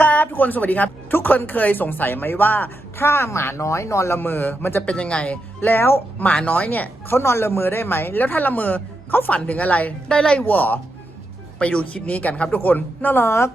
ครับทุกคนสวัสดีครับ ทุกคนเคยสงสัยไหมว่า ถ้าหมาน้อยนอนละเมอ มันจะเป็นยังไง แล้วหมาน้อยเนี่ยเขานอนละเมอได้ไหม แล้วถ้าละเมอเขาฝันถึงอะไร ได้ไล่วัวเหรอไปดูคลิปนี้กันครับทุกคนน่ารัก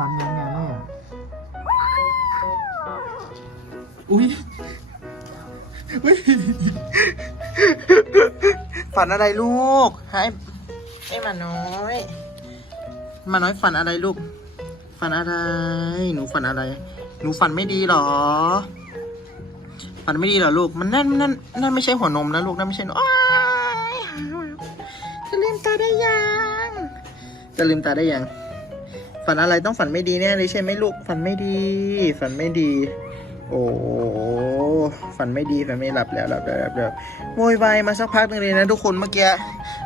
ฟันยังไงเนี่ยอุ้ยอุ๊ยฝันอะไรลูกให้ไอ้หมาน้อยหมาน้อยฝันอะไรลูก ฝันอะไร หนูฝันอะไร หนูฝันไม่ดีเหรอ ฝันไม่ดีเหรอลูก มันนั่นนั่นนั่นไม่ใช่หัวนมนะลูก นั่นไม่ใช่นมอ้ายจะลืมตาได้ยัง จะลืมตาได้ยัง ฝันอะไรต้องฝันไม่ดีแน่เลยใช่ไหมลูก ฝันไม่ดี ฝันไม่ดี โอ้ฝันไม่ดีฝันไม่หลับแล้วหลับแล้วหลับแล้วโวยวายมาสักพักหนึงเลยนะทุกคนเมื่อกี้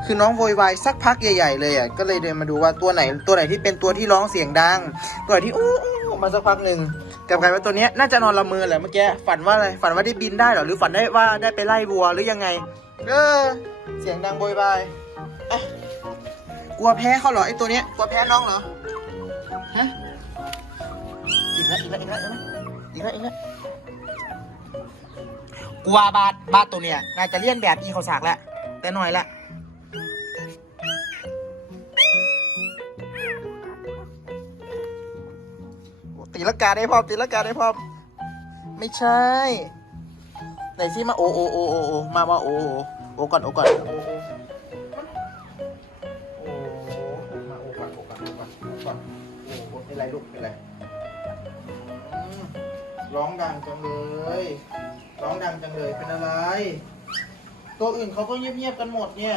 คือน้องโวยวายสักพักใหญ่ ๆ เลยอะก็เลยเดินมาดูว่าตัวไหนตัวไหนที่เป็นตัวที่ร้องเสียงดัง ตัวไหนที่อู้อู้มาสักพักหนึ่งกลับกลายเป็นตัวเนี้ยน่าจะนอนละเมอแหละเมื่อกี้ฝันว่าอะไรฝันว่าได้บินได้เหรอหรือฝันได้ว่าได้ไปไล่วัวหรือยังไง เออ เสียงดังโวยวายกลัวแพ้เขาเหรอไอตัวเนี้ยกลัวแพ้น้องเหรอ ฮะอีกแล้วอีกแล้วอีกแล้วอีกแล้วอีกแล้วกลัวบาดบาดตัวเนี้ยน่าจะเลี่ยนแบบอีเขาสากแล้วแต่หน่อยละตีละกาได้พร้อมตีละกาได้พร้อมไม่ใช่ไหนซิมาโอโอโอโอมาว่าโอโอโอก่อนโอก่อนโอ ไรลูกเป็นไรร้องดังจังเลย ร้องดังจังเลยเป็นอะไร ตัวอื่นเขาก็เงียบๆกันหมดเนี่ย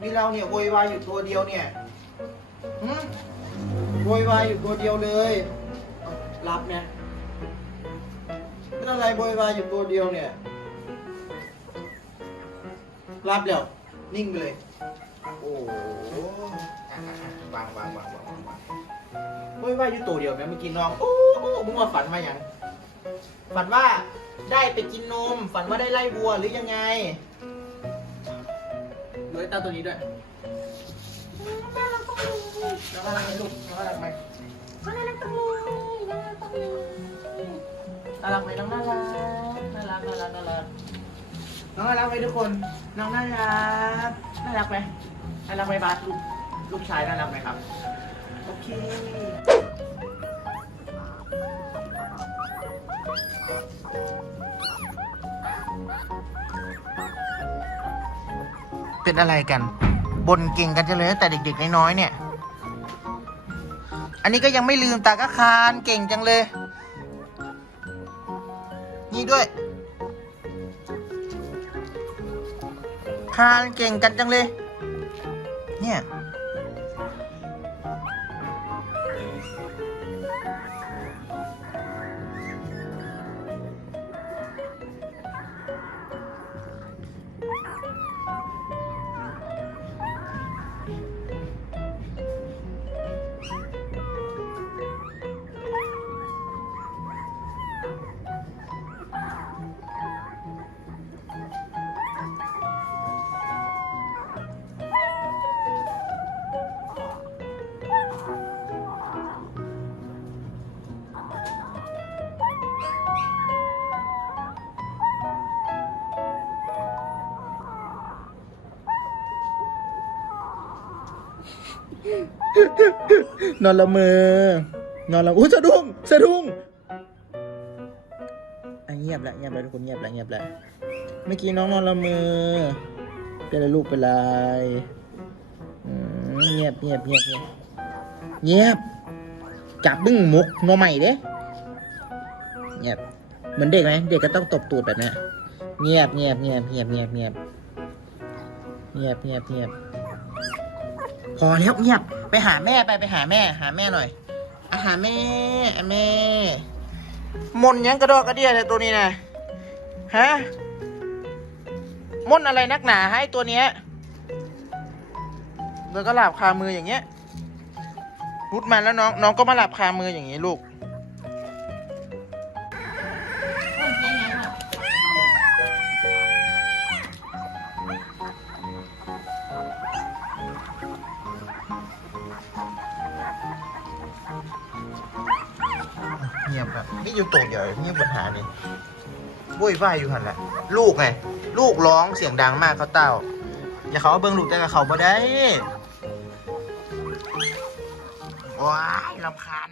มีเราเนี่ยโวยวายอยู่ตัวเดียวเนี่ยหืมโวยวายอยู่ตัวเดียวเลยเอารับเนี่ยเป็นอะไรโวยวายอยู่ตัวเดียวเนี่ยรับแล้วนิ่งไปเลย โอ้างวางวางวางวางวางเฮ้ยว่าอยู่ตัวเดียวไหมเมื่อกี้น้องโอ้โอ้มึงว่าฝันมาอย่างฝันว่าได้ไปกินนม ฝันว่าได้ไล่วัวหรือยังไงดูไอ้เต้าตัวนี้ด้วยน่ารักจังเลยน่ารักไหมลูกน่ารักไหมน่ารักจังเลยน่ารักจังเลยน่ารักไหมน้องน่ารักน่ารักน่ารักน่ารักน้องน่ารักไหมทุกคน น้องน่ารักน่ารักไหมน่ารักไหมบาสลูก ลูกชายน่ารักไหมครับ โอเค เป็นอะไรกันบนเก่งกันจังเลยตั้งแต่เด็กๆน้อยๆเนี่ย อันนี้ก็ยังไม่ลืมตาก็คานเก่งจังเลย นี่ด้วยทานเก่งกันจังเลย เนี่ย นอนละเมอนอนละอุ้สะดุ้งสะดุ้งอะเงียบแล้วเงียบแล้วทุกคนเงียบแล้วเงียบแล้วเมื่อกี้น้องนอนละเมอเป็นอะไรลูกเป็นไรอืมเงียบเงียบเงียบเงียบเงียบจับบึ้งมุกโนใหม่เด้เงียบเหมือนเด็กไหมเด็กก็ต้องตบตูดแบบนี้เงียบเงียบเงียบเงียบเงียบเงียบเงียบเงียบเงียบพอแล้วเงียบ ไปหาแม่ไปไปหาแม่ หาแม่หน่อยอาหาแม่แม่ มนยังกระดอกกระเดียเลยตัวนี้นะฮะมนอะไรนักหนาให้ตัวเนี้ยแล้วก็หลับคามืออย่างเงี้ยรุดมาแล้วน้องน้องก็มาหลับคามืออย่างงี้ลูก งียบครับนี่อยู่ตกเดียวเงียบปัญหานี่บุ้ยว่ายอยู่หันละลูกไงลูกร้องเสียงดังมากเขาเต้า อย่าเขาเอาเบิ้งลูกแต่กับเขาบ่ได้ว้ายลำคาญ